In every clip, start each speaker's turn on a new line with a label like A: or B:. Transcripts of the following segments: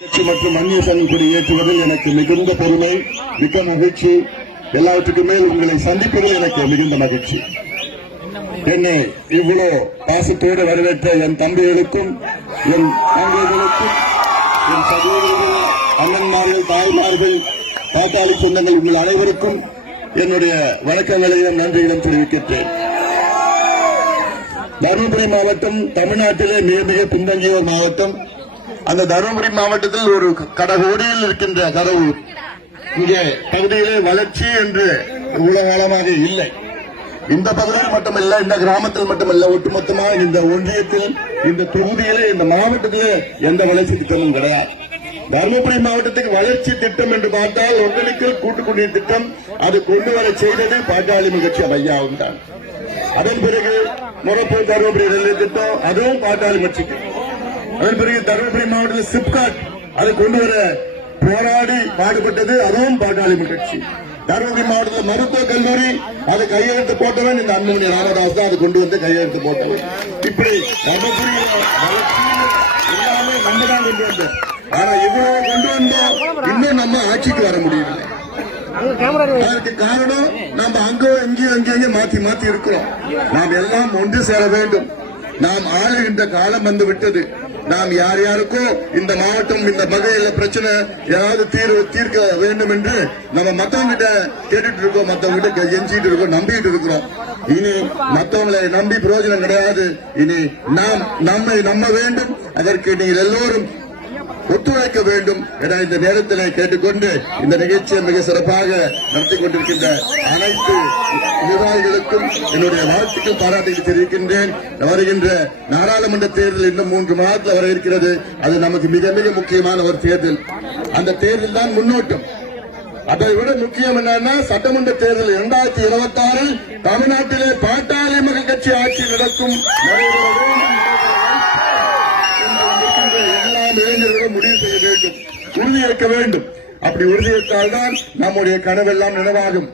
A: கட்சி மற்றும் அந்நிய சங்கம் கொடி ஏற்றுவதில் எனக்கு மிகுந்த பெருமை மிக்க மகிழ்ச்சி. எல்லாவற்றுக்கும் மேல் உங்களை சந்திப்பதில் எனக்கு மிகுந்த மகிழ்ச்சி. என்னை இவ்வளவு பாசத்தோடு வரவேற்ற என் தம்பிகளுக்கும் என் தங்கைகளுக்கும் என் சகோதரர்கள் அண்ணன்மார்கள் தாய்மார்கள் பாத்தாளி சொந்தங்கள் உங்கள் அனைவருக்கும் என்னுடைய வணக்கங்களையும் நன்றிகளும் தெரிவிக்கின்றேன். தருமபுரி மாவட்டம் தமிழ்நாட்டிலே மிக மிக பின்தங்கிய ஒரு மாவட்டம் அந்த தருமபுரி மாவட்டத்தில் ஒரு கடகோடியில் இருக்கின்ற கதவு. இங்கே பகுதியிலே வளர்ச்சி என்று உலகளமாக இல்லை. இந்த பகுதியில் மட்டுமல்ல இந்த கிராமத்தில் மட்டுமல்ல ஒட்டுமொத்தமாக இந்த ஒன்றியத்தில் இந்த தொகுதியிலே இந்த மாவட்டத்திலே எந்த வளர்ச்சி திட்டமும் கிடையாது. தருமபுரி மாவட்டத்துக்கு வளர்ச்சி திட்டம் என்று பார்த்தால் ஒன்றணிக்கல் கூட்டுக்குடிநீர் திட்டம் அது கொண்டு வர செய்தது பாட்டாளி கட்சி ஐயாவும் தான் அதன் பிறகு முறப்பூர் தருமபுரி திட்டம் அதுவும் பாட்டாளி கட்சிக்கு. அதன் பிறகு தருமபுரி மாவட்டத்தில் சிப்காட் அதை கொண்டு வர போராடி பாடுபட்டது அதுவும் பாட்டாளி கட்சி. தருமபுரி மாவட்டத்தில் மருத்துவ கல்லூரி அதை கையெழுத்து போட்டவன் இந்த அன்புமணி ராமதாஸ் தான் அதை கொண்டு வந்து கையெழுத்து போட்டவன். இப்படி தருமபுரி எல்லாமே நம்ம தான் கொண்டு வந்தோம். ஆனா இவ்வளவு கொண்டு வந்தோம் இன்னும் நம்ம ஆட்சிக்கு வர முடியவில்லை. அதற்கு காரணம் நம்ம அங்கோ இங்கேயும் அங்கேயும் மாத்தி மாத்தி இருக்கிறோம். நாம் எல்லாம் ஒன்று சேர வேண்டும். நாம் ஆளுகின்ற காலம் வந்து விட்டது. நாம் யார் யாருக்கோ இந்த மாவட்டம் இந்த வகையில் பிரச்சனை ஏதாவது தீர்வு தீர்க்க வேண்டும் என்று நம்ம மத்தவங்க கிட்ட கேட்டுட்டு இருக்கோம் மத்தவங்க கிட்ட எஞ்சிட்டு இருக்கோம் நம்பிட்டு இருக்கிறோம் இனி மத்தவங்களை நம்பி பிரயோஜனம் கிடையாது. இனி நாம் நம்மை நம்ப வேண்டும். அதற்கு நீங்கள் எல்லோரும் ஒத்துழைக்க வேண்டும் என இந்த நேரத்தில் கேட்டுக்கொண்டு இந்த நிகழ்ச்சியை மிக சிறப்பாக நடத்தி கொண்டிருக்கின்ற அனைத்து நிர்வாகிகளுக்கும் என்னுடைய வாழ்த்துக்கள் பாராட்டுகள் தெரிவிக்கின்றேன். வருகின்ற நாடாளுமன்ற தேர்தல் இன்னும் மூன்று மாதத்தில் வர இருக்கிறது. அது நமக்கு மிக மிக முக்கியமான ஒரு தேர்தல். அந்த தேர்தல் தான் முன்னோட்டம். அதை விட முக்கியம் என்னன்னா சட்டமன்ற தேர்தல் இரண்டாயிரத்தி இருபத்தி ஆறில் தமிழ்நாட்டிலே பாட்டாளி மக்கள் கட்சி ஆட்சி நடக்கும் நடைபெற வேண்டும் இருக்கின்ற எல்லா இளைஞர்களும் முடிவு செய்ய வேண்டும். உறுதியேற்க வேண்டும். அப்படி உறுதியேற்றால்தான் நம்முடைய கனவெல்லாம் நினைவாகும்.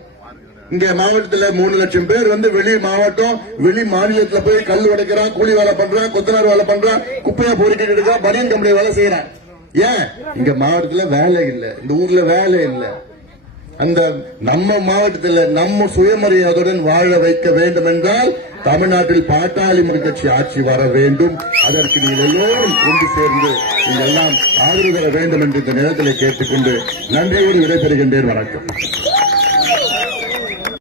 A: இங்க மாவட்டத்தில் மூணு லட்சம் பேர் வந்து வெளி மாவட்டம் வெளி மாநிலத்தில் போய் கல் உடைக்கிறான் கூலி வேலை பண்றான் கொத்தனார் வேலை பண்றான் குப்பையா பொறுக்கிட்டு இருக்கான் பனியன் கம்பெனி வேலை செய்யறான் ஏன்? இங்க மாவட்டத்துல வேலை இல்லை. இந்த ஊர்ல வேலை இல்லை. அந்த நம்ம மாவட்டத்தில் நம்ம சுயமரியாதையுடன் வாழ வைக்க வேண்டும் என்றால் தமிழ்நாட்டில் பாட்டாளி கட்சி ஆட்சி வர வேண்டும். அதற்கு நீங்கள் எல்லோரும் ஒன்று சேர்ந்து நீங்கள் எல்லாம் ஆதரவு தர வேண்டும் என்று இந்த நேரத்தில் கேட்டுக்கொண்டு நன்றியோடு விடைபெறுகின்றேன். வணக்கம்.